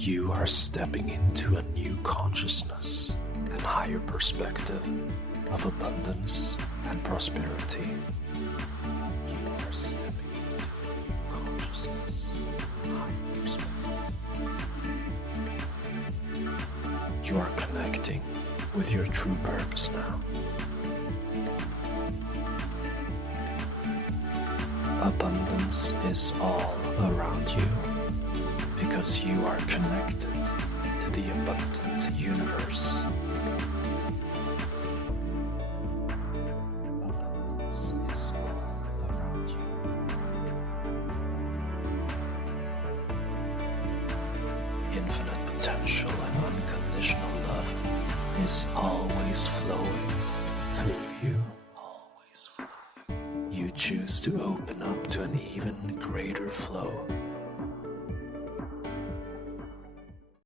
You are stepping into a new consciousness and higher perspective of abundance and prosperity. You are stepping into a new consciousness and higher perspective. You are connecting with your true purpose now. Abundance is all around you because you are connected to the abundant universe. Abundance is all around you. Infinite potential and unconditional love is always flowing through you. You choose to open up to an even greater flow